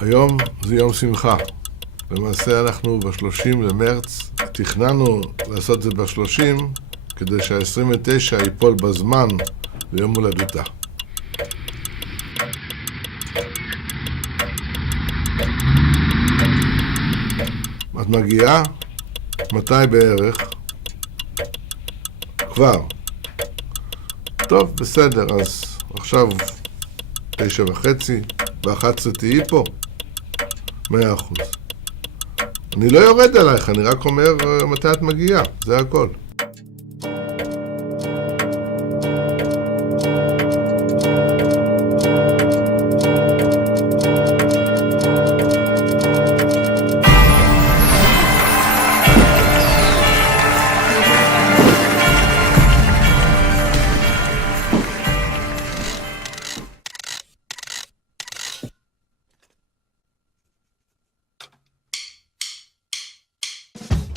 היום זה יום שמחה. למעשה אנחנו ב-30 למרץ, תכננו לעשות את זה ב-30 כדי שה-29 ייפול בזמן ליום הולדתה. את מגיעה? מתי בערך? כבר. טוב, בסדר, אז עכשיו 9:30, ב-11 תהיי פה? 100%. אני לא יורד עלייך, אני רק אומר מתי את מגיעה, זה הכל.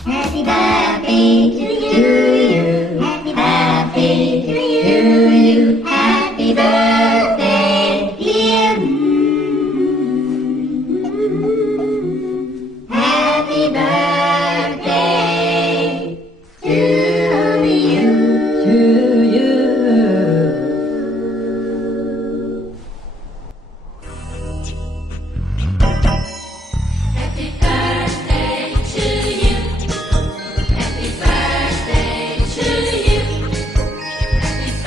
Happy birthday to you. Happy birthday to you. Happy birthday, dear. Happy birthday to you. To you. Happy birthday to you. Happy birthday to you.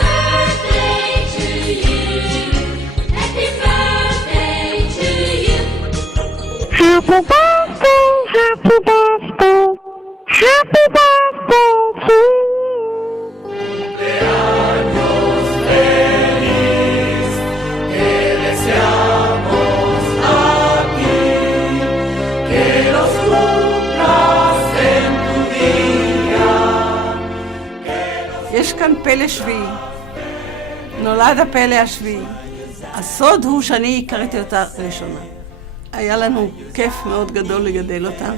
Happy birthday to you. Happy birthday to you. Happy birthday, happy birthday, happy birthday to you. יש כאן פלא שביעי, נולד הפלא השביעי. הסוד הוא שאני הכרתי אותה ראשונה. היה לנו כיף מאוד גדול לגדל אותה.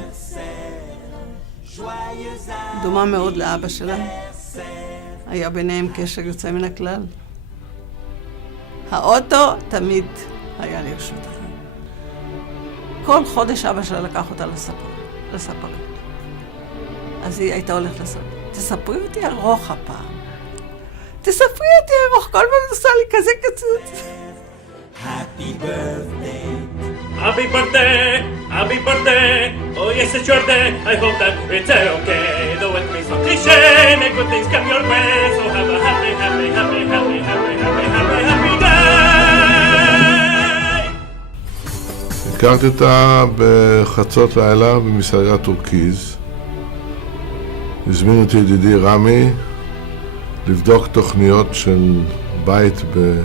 דומה מאוד לאבא שלה. היה ביניהם קשר יוצא מן הכלל. האוטו תמיד היה לרשותה. כל חודש אבא שלה לקח אותה לספרית. אז היא הייתה הולכת לספר. תספרי אותי ארוך הפעם. תספרי אותי ארוך, כל פעם נוסע לי כזה קצוץ. Happy birthday. Happy birthday, happy birthday. Oh yes, it's your day. I hope that it's okay. Though it may sound cliché, make good things come your way. So have a happy, happy, happy, happy, happy, happy, happy, happy day. הכרתי אותה בחצות לילה במסעדה טורקיז. הזמין אותי ידידי רמי לבדוק תוכניות של בית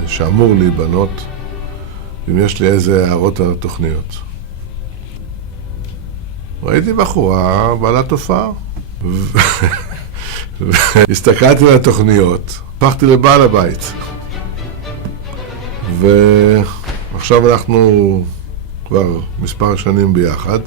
שאמור להיבנות, אם יש לי איזה הערות על התוכניות. ראיתי בחורה בעלת תופעה, והסתכלתי על התוכניות, הפכתי לבעל הבית. ועכשיו אנחנו כבר מספר שנים ביחד.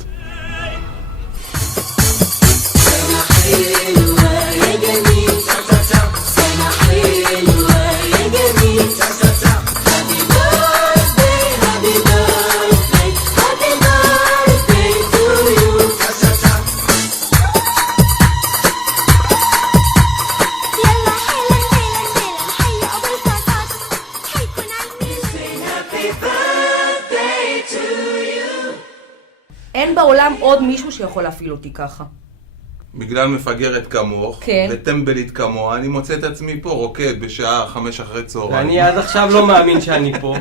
אין בעולם עוד מישהו שיכול להפעיל אותי ככה. בגלל מפגרת כמוך, כן. וטמבלית כמוה, אני מוצא את עצמי פה רוקד בשעה 5 אחרי צהריים. ואני עד עכשיו לא מאמין שאני פה.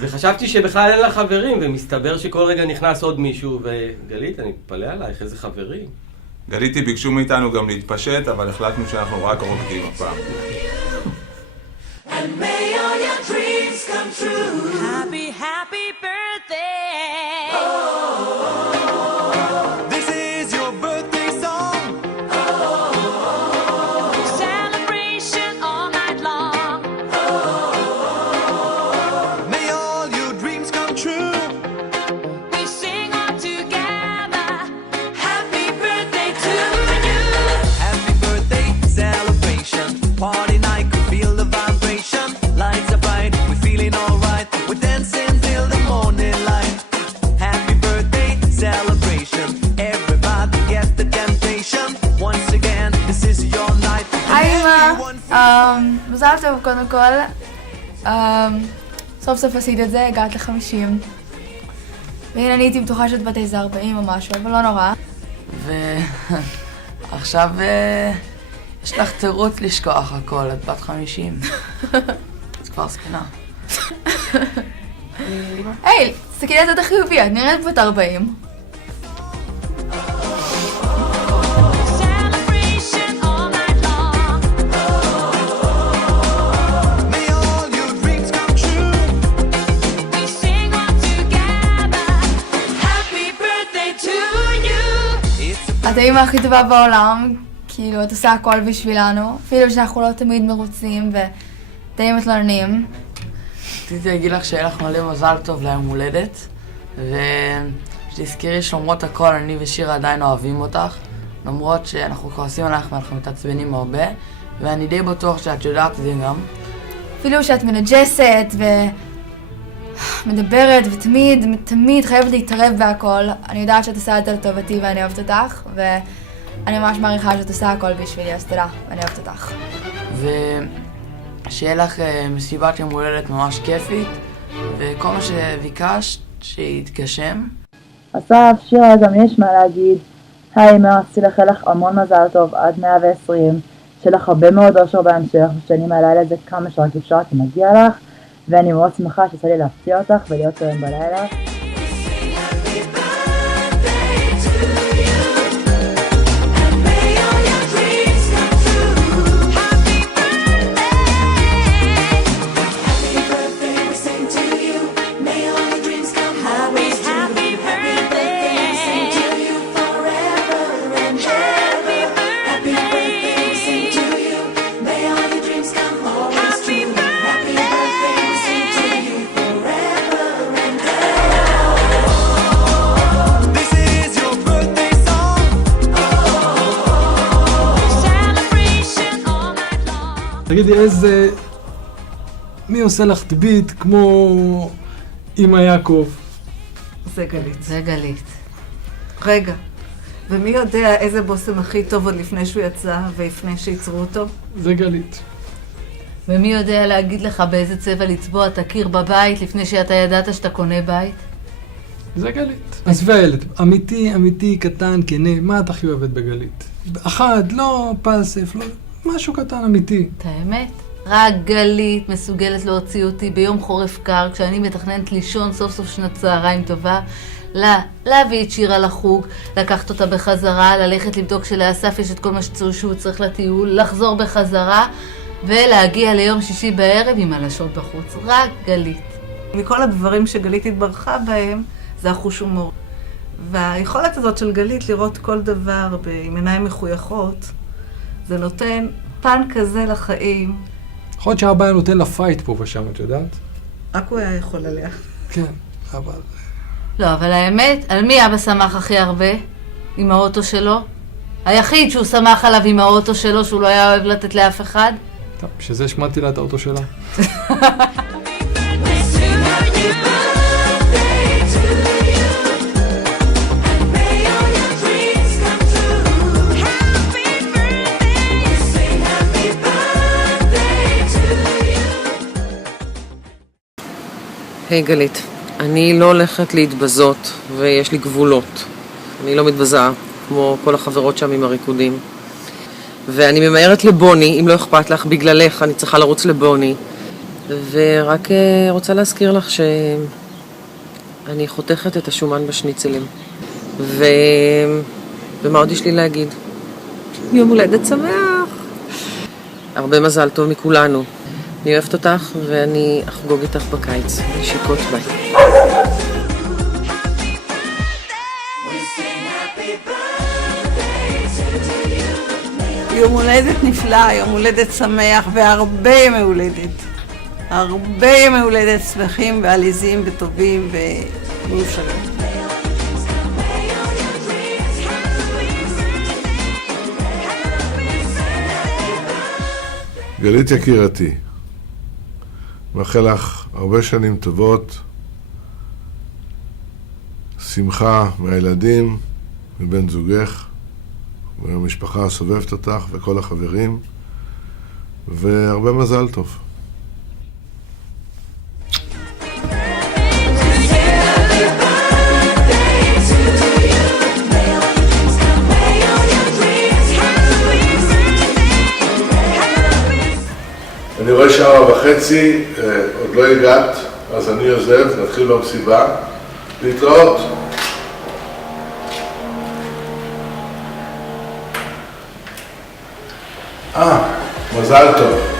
וחשבתי שבכלל אין לה חברים, ומסתבר שכל רגע נכנס עוד מישהו. וגלית, אני מתפלא עלייך, איזה חברים. גליתי ביקשו מאיתנו גם להתפשט, אבל החלטנו שאנחנו רק רוקדים הפעם. And may all your dreams come true. Happy, happy birthday. This is your birthday song. Celebration all night long. May all your dreams come true. We sing all together. Happy birthday to you. Happy birthday celebration. Party night, could feel the vibration. Lights are bright, we're feeling alright. מזל טוב קודם כל. סוף סוף עשית את זה, הגעת ל-50. והנה אני הייתי בטוחה שאת בת איזה 40 או משהו, אבל לא נורא. ועכשיו יש לך תירוץ לשכוח הכל, את בת 50. את כבר זקנה. היי, תסתכלי על זה החיובי, את נראית בת 40. Celebration all night long. May all your dreams come true. We sing all together. Happy birthday to you. את האמא הכי טובה בעולם, כאילו, את עושה הכל בשבילנו, אפילו שאנחנו לא תמיד מרוצים ודי מתלוננים. רציתי להגיד לך שיהיה לך מלא מזל טוב ליום הולדת, ושתזכרי שלמרות הכל אני ושירה עדיין אוהבים אותך, למרות שאנחנו כועסים עליך ואנחנו מתעצבנים הרבה, ואני די בטוח שאת יודעת את זה גם. אפילו שאת מנג'סת ומדברת ותמיד חייבת להתערב בהכל, אני יודעת שאת עושה את זה לטובתי ואני אוהבת אותך, ואני ממש מעריכה שאת עושה הכל בשבילי, אז תודה, ואני אוהבת אותך. ושיהיה לך מסיבת יום הולדת ממש כיפית, וכל מה שביקשת שיתגשם. אסף, שירה, גם יש מה להגיד. היי, רציתי לאחל לך המון מזל טוב עד 120, שיהיה לך הרבה מאוד אושר בהמשך, ושאני מעלה לזה כמה שרק אפשר כי מגיע לך, ואני מאוד שמחה שיצא לי להפתיע אותך ולהיות היום בלילה. תגידי, מי עושה לך טביט כמו אמא יעקב? זה גלית. זה גלית. רגע, ומי יודע איזה בושם הכי טוב עוד לפני שהוא יצא ולפני שיצרו אותו? זה גלית. ומי יודע להגיד לך באיזה צבע לצבוע את הקיר בבית לפני שאתה ידעת שאתה קונה בית? זה גלית. עזבי הילד, אמיתי, קטן, כנה, מה את הכי אוהבת בגלית? אחד, לא פלסף, לא... משהו קטן אמיתי. את האמת? רק גלית מסוגלת להוציא אותי ביום חורף קר, כשאני מתכננת לישון סוף סוף שנת צהריים טובה, להביא את שירה לחוג, לקחת אותה בחזרה, ללכת לבדוק שלאסף יש את כל מה שהוא צריך לטיול, לחזור בחזרה, ולהגיע ליום שישי בערב עם הלשות בחוץ. רק גלית. מכל הדברים שגלית התברכה בהם, זה החוש הומור. והיכולת הזאת של גלית לראות כל דבר עם עיניים מחויכות, זה נותן פן כזה לחיים. יכול להיות שהרבה היה נותן לה פייט פה ושם, את יודעת? רק הוא היה יכול עליה. כן, אבל... לא, אבל האמת, על מי אבא שמח הכי הרבה? עם האוטו שלו? היחיד שהוא שמח עליו עם האוטו שלו, שהוא לא היה אוהב לתת לאף אחד? טוב, שזה השמעתי לה את האוטו שלה. היי גלית, אני לא הולכת להתבזות ויש לי גבולות. אני לא מתבזה כמו כל החברות שם עם הריקודים. ואני ממהרת לבוני, אם לא אכפת לך, בגללך אני צריכה לרוץ לבוני. ורק רוצה להזכיר לך שאני חותכת את השומן בשניצלים. ומה עוד יש לי להגיד? יום הולדת שמח. הרבה מזל טוב מכולנו. אני אוהבת אותך ואני אחגוג איתך בקיץ. נשיקות, ביי. יום הולדת נפלא, יום הולדת שמח והרבה ימי הולדת. הרבה ימי הולדת שמחים ועליזים וטובים ומאושרים. גלית יקירתי, מאחל לך הרבה שנים טובות, שמחה מהילדים, מבן זוגך, והמשפחה הסובבת אותך וכל החברים, והרבה מזל טוב. אני רואה 1:30, עוד לא הגעת, אז אני עוזב, נתחיל במסיבה. להתראות. מזל טוב.